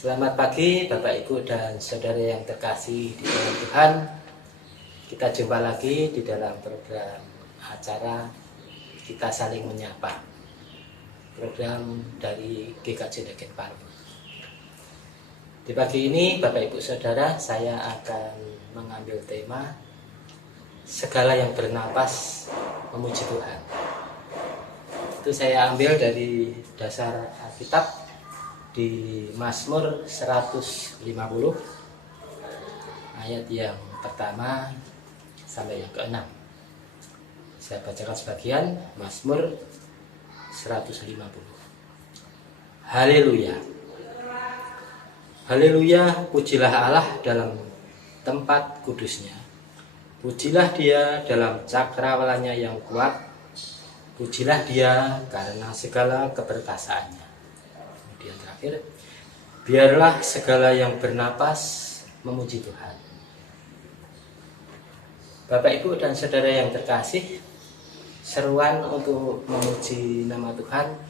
Selamat pagi Bapak Ibu dan Saudara yang terkasih di dalam Tuhan. Kita jumpa lagi di dalam program acara Kita Saling Menyapa, program dari GKJ Deken Palu. Di pagi ini Bapak Ibu Saudara, saya akan mengambil tema segala yang bernapas memuji Tuhan. Itu saya ambil dari dasar Alkitab di Mazmur 150 ayat yang pertama sampai yang ke-6. Saya bacakan sebagian. Mazmur 150. Haleluya. Haleluya, pujilah Allah dalam tempat kudusnya. Pujilah Dia dalam cakrawalanya yang kuat. Pujilah Dia karena segala keperkasaannya. Kemudian terakhir, biarlah segala yang bernapas memuji Tuhan. Bapak Ibu dan Saudara yang terkasih, seruan untuk memuji nama Tuhan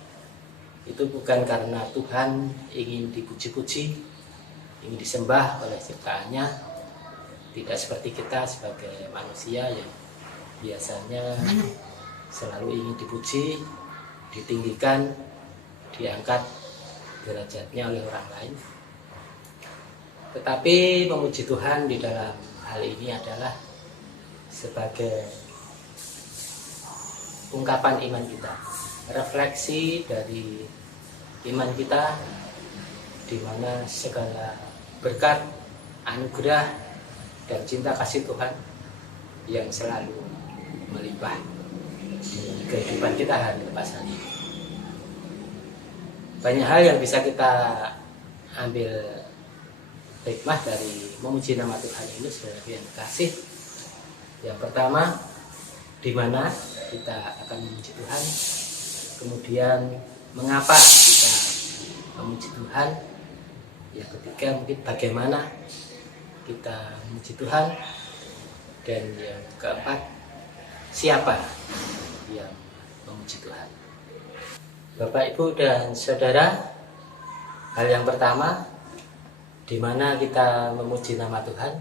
itu bukan karena Tuhan ingin dipuji-puji, ingin disembah oleh ciptaannya. Tidak seperti kita sebagai manusia yang biasanya selalu ingin dipuji, ditinggikan, diangkat derajatnya oleh orang lain. Tetapi memuji Tuhan di dalam hal ini adalah sebagai ungkapan iman kita, refleksi dari iman kita, di mana segala berkat, anugerah, dan cinta kasih Tuhan yang selalu melimpah di kehidupan kita hari lepas hari. Banyak hal yang bisa kita ambil hikmah dari memuji nama Tuhan ini, saudara yang kasih. Yang pertama, di mana kita akan memuji Tuhan. Kemudian, mengapa kita memuji Tuhan. Yang ketiga, mungkin bagaimana kita memuji Tuhan. Dan yang keempat, siapa yang memuji Tuhan. Bapak, Ibu, dan Saudara, hal yang pertama, di mana kita memuji nama Tuhan.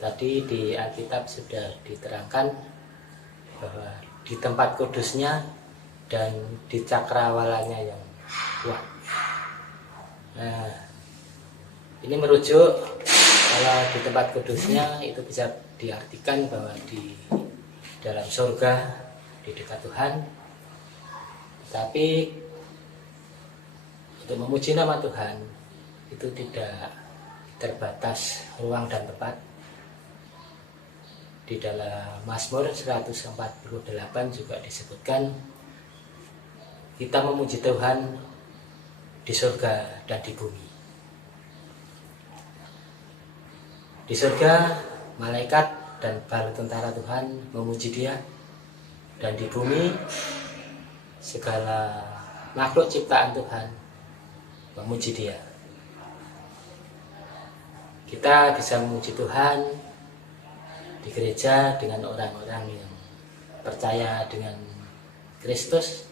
Tadi di Alkitab sudah diterangkan bahwa di tempat kudusnya dan di cakrawalanya yang kuat. Nah, ini merujuk kalau di tempat kudusnya itu bisa diartikan bahwa di dalam surga, di dekat Tuhan. Tapi untuk memuji nama Tuhan itu tidak terbatas ruang dan tempat. Di dalam Mazmur 148 juga disebutkan kita memuji Tuhan di surga dan di bumi. Di surga malaikat dan bala tentara Tuhan memuji Dia, dan di bumi segala makhluk ciptaan Tuhan memuji Dia. Kita bisa memuji Tuhan di gereja dengan orang-orang yang percaya dengan Kristus.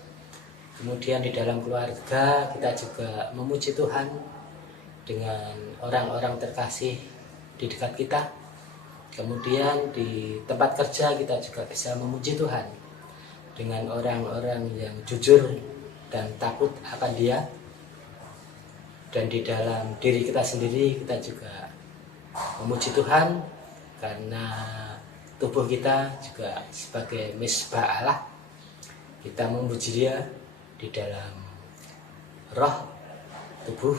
Kemudian di dalam keluarga kita juga memuji Tuhan dengan orang-orang terkasih di dekat kita. Kemudian di tempat kerja kita juga bisa memuji Tuhan dengan orang-orang yang jujur dan takut akan Dia. Dan di dalam diri kita sendiri kita juga memuji Tuhan karena tubuh kita juga sebagai misbah Allah. Kita memuji Dia di dalam roh, tubuh,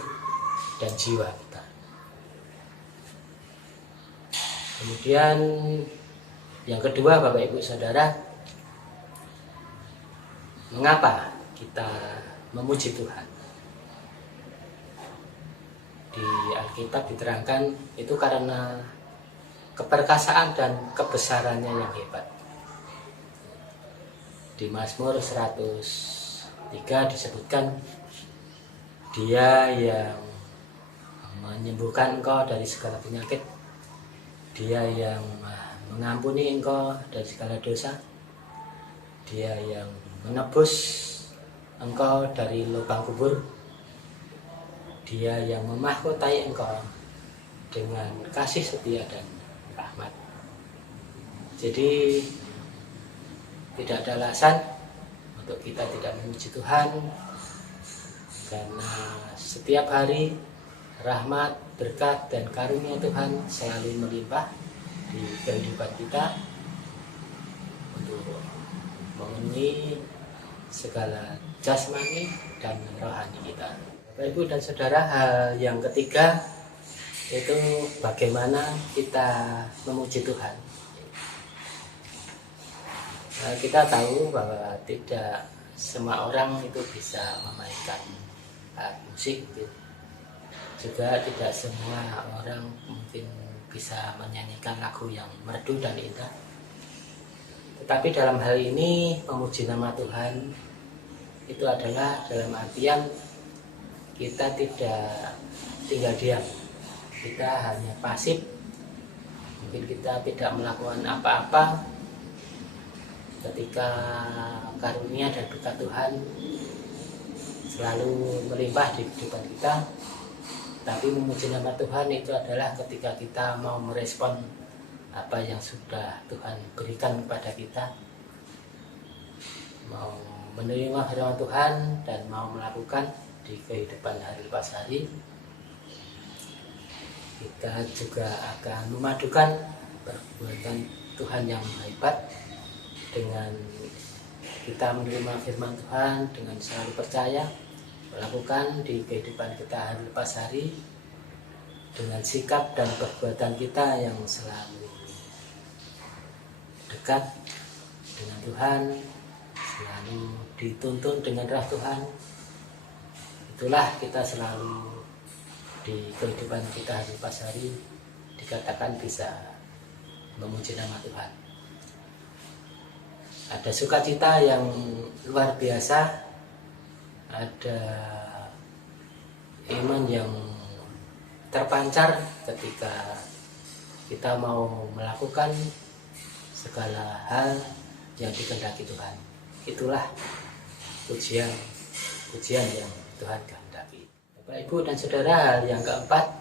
dan jiwa kita. Kemudian yang kedua, Bapak Ibu Saudara, mengapa kita memuji Tuhan? Di Alkitab diterangkan itu karena keperkasaan dan kebesarannya yang hebat. Di Mazmur 103 disebutkan, Dia yang menyembuhkan engkau dari segala penyakit, Dia yang mengampuni engkau dari segala dosa, Dia yang menebus engkau dari lubang kubur, Dia yang memahkotai engkau dengan kasih setia dan rahmat. Jadi tidak ada alasan untuk kita tidak memuji Tuhan, karena setiap hari rahmat, berkat, dan karunia Tuhan selalu melimpah di kehidupan kita untuk memenuhi segala jasmani dan rohani kita. Bapak, Ibu, dan Saudara, hal yang ketiga itu bagaimana kita memuji Tuhan. Nah, kita tahu bahwa tidak semua orang itu bisa memainkan alat musik, juga tidak semua orang mungkin bisa menyanyikan lagu yang merdu dan indah. Tetapi dalam hal ini memuji nama Tuhan itu adalah dalam artian kita tidak tinggal diam, kita hanya pasif, mungkin kita tidak melakukan apa-apa ketika karunia dan berkat Tuhan selalu melimpah di kehidupan kita. Tapi memuji nama Tuhan itu adalah ketika kita mau merespon apa yang sudah Tuhan berikan kepada kita, mau menerima firman Tuhan dan mau melakukan di kehidupan hari lepas hari. Kita juga akan memadukan perbuatan Tuhan yang hebat dengan kita menerima firman Tuhan dengan selalu percaya, melakukan di kehidupan kita hari lepas hari dengan sikap dan perbuatan kita yang selalu dekat dengan Tuhan, selalu dituntun dengan roh Tuhan. Itulah kita selalu di kehidupan kita hari lepas hari dikatakan bisa memuji nama Tuhan. Ada sukacita yang luar biasa, ada iman yang terpancar ketika kita mau melakukan segala hal yang dikehendaki Tuhan. Itulah pujian yang Tuhan kehendaki. Bapak, Ibu, dan Saudara, hal yang keempat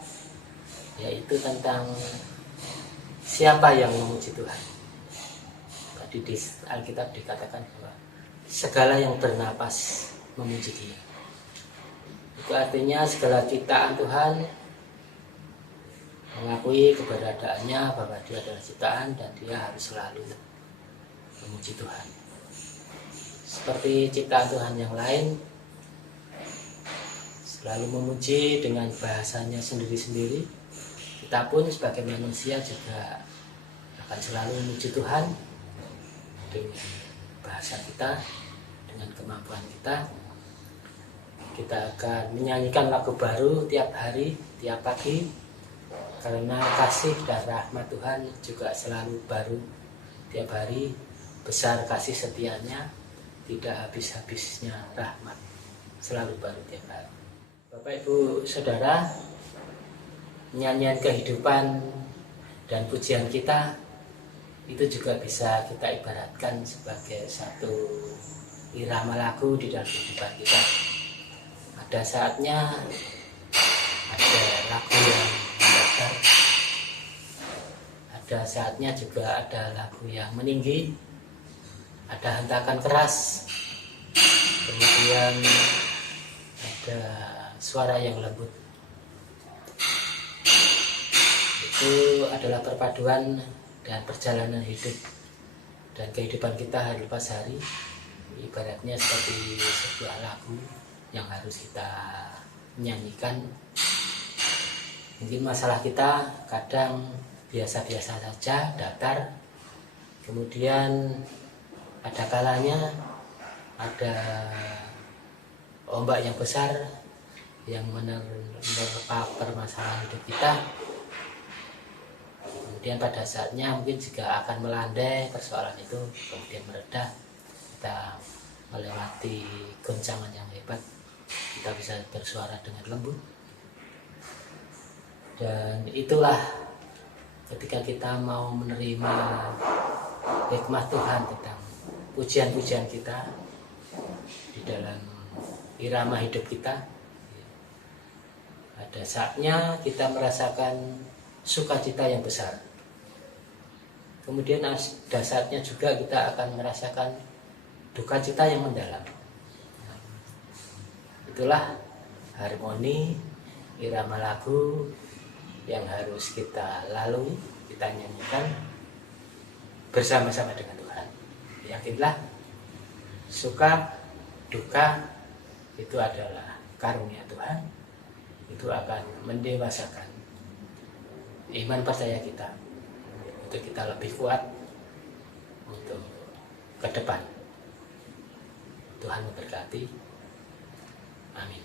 yaitu tentang siapa yang memuji Tuhan. Tadi di Alkitab dikatakan bahwa segala yang bernapas memuji Dia. Itu artinya segala ciptaan Tuhan mengakui keberadaannya bahwa Dia adalah ciptaan dan Dia harus selalu memuji Tuhan. Seperti ciptaan Tuhan yang lain selalu memuji dengan bahasanya sendiri-sendiri, kita pun sebagai manusia juga akan selalu memuji Tuhan dengan bahasa kita, dengan kemampuan kita. Kita akan menyanyikan lagu baru tiap hari, tiap pagi, karena kasih dan rahmat Tuhan juga selalu baru tiap hari. Besar kasih setianya, tidak habis-habisnya rahmat, selalu baru tiap hari. Bapak, Ibu, Saudara, nyanyian kehidupan dan pujian kita itu juga bisa kita ibaratkan sebagai satu irama lagu di dalam kehidupan kita. Ada saatnya ada lagu yang mendatar, ada saatnya juga ada lagu yang meninggi, ada hentakan keras, kemudian ada suara yang lembut. Itu adalah perpaduan dan perjalanan hidup dan kehidupan kita hari lepas hari. Ibaratnya seperti sebuah lagu yang harus kita nyanyikan. Mungkin masalah kita kadang biasa-biasa saja, datar. Kemudian ada kalanya ada ombak yang besar yang menerpa permasalahan hidup kita. Kemudian pada saatnya mungkin juga akan melandai persoalan itu, kemudian mereda, kita melewati goncangan yang hebat, kita bisa bersuara dengan lembut. Dan itulah ketika kita mau menerima hikmat Tuhan tentang pujian-pujian kita di dalam irama hidup kita. Ada saatnya kita merasakan sukacita yang besar. Kemudian ada saatnya juga kita akan merasakan duka cita yang mendalam. Itulah harmoni irama lagu yang harus kita lalui, kita nyanyikan bersama-sama dengan Tuhan. Yakinlah, suka, duka itu adalah karunia Tuhan. Itu akan mendewasakan iman percaya kita, untuk kita lebih kuat untuk ke depan. Tuhan memberkati. Amin.